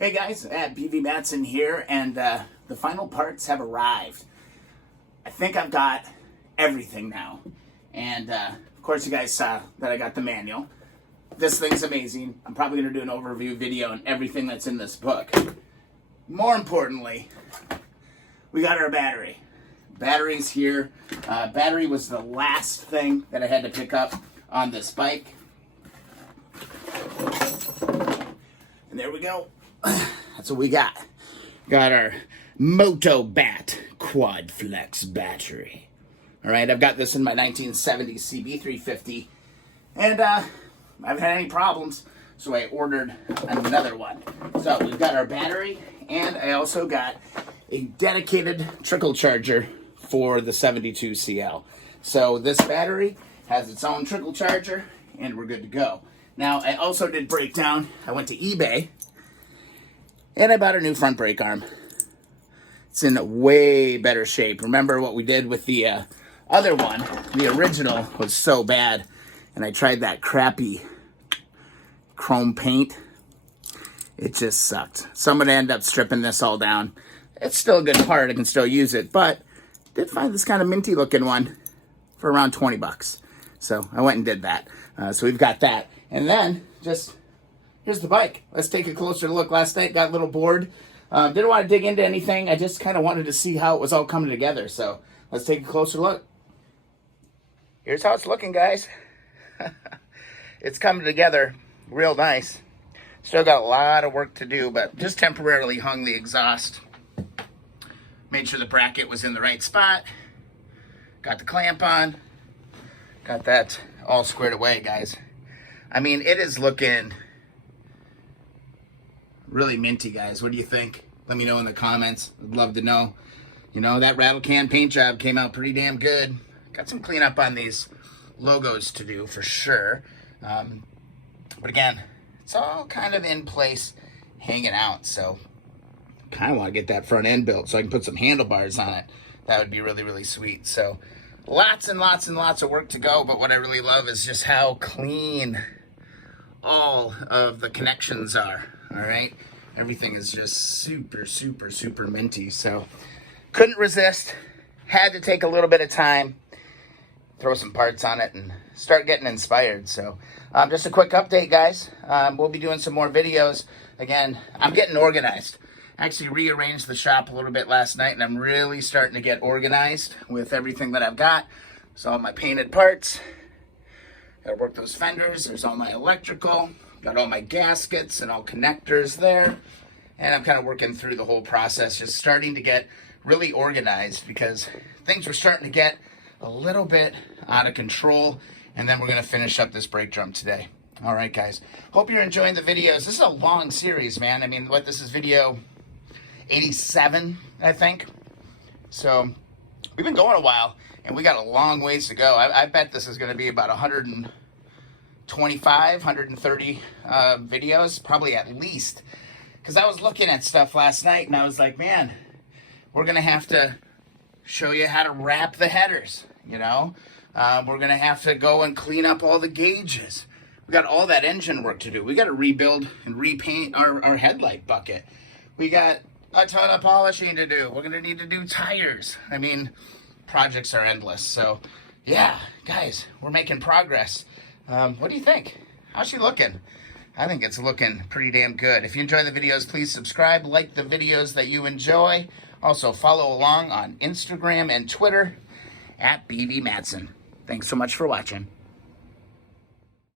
Hey guys, BV Matson here, and the final parts have arrived. I think I've got everything now. And of course you guys saw that I got the manual. This thing's amazing. I'm probably going to do an overview video on everything that's in this book. More importantly, we got our battery. Battery's here. Battery was the last thing that I had to pick up on this bike. And there we go. That's what we got. Got our Motobat Quad Flex battery. All right, I've got this in my 1970 CB350, and I haven't had any problems, so I ordered another one. So we've got our battery, and I also got a dedicated trickle charger for the 72 CL. So this battery has its own trickle charger, and we're good to go. Now, I also did break down. I went to eBay, and I bought a new front brake arm. It's in way better shape. Remember what we did with the other one? The original was so bad, and I tried that crappy chrome paint. It just sucked. So I'm going to end up stripping this all down. It's still a good part. I can still use it, but did find this kind of minty looking one for around 20 bucks. So I went and did that. So we've got that. And then just here's the bike. Let's take a closer look. Last night got a little bored. Didn't want to dig into anything. I just kind of wanted to see how it was all coming together. So let's take a closer look. Here's how it's looking, guys. It's coming together real nice. Still got a lot of work to do, but just temporarily hung the exhaust. Made sure the bracket was in the right spot. Got the clamp on. Got that all squared away, guys. I mean, it is looking really minty, guys. What do you think? Let me know in the comments. I'd love to know. You know, that rattle can paint job came out pretty damn good. Got some cleanup on these logos to do for sure. But again, it's all kind of in place, hanging out. So kind of want to get that front end built so I can put some handlebars on it. That would be really, really sweet. So lots and lots and lots of work to go. But what I really love is just how clean all of the connections are. All right, everything is just super, super, super minty. So couldn't resist, had to take a little bit of time, throw some parts on it, and start getting inspired. So just a quick update, guys. We'll be doing some more videos. Again, I'm getting organized. I actually rearranged the shop a little bit last night, and I'm really starting to get organized with everything that I've got. So all my painted parts, gotta work those fenders. There's all my electrical. Got all my gaskets and all connectors there. And I'm kind of working through the whole process, just starting to get really organized because things were starting to get a little bit out of control. And then we're going to finish up this brake drum today. All right, guys. Hope you're enjoying the videos. This is a long series, man. I mean, this is video 87, I think. So we've been going a while, and we got a long ways to go. I bet this is going to be about 130 videos, probably at least. Because I was looking at stuff last night, and I was like, man, we're going to have to show you how to wrap the headers, you know? We're going to have to go and clean up all the gauges. We got all that engine work to do. We got to rebuild and repaint our headlight bucket. We got a ton of polishing to do. We're going to need to do tires. I mean, projects are endless. So, yeah, guys, we're making progress. What do you think? How's she looking? I think it's looking pretty damn good. If you enjoy the videos, please subscribe, like the videos that you enjoy. Also, follow along on Instagram and Twitter at BV Matson. Thanks so much for watching.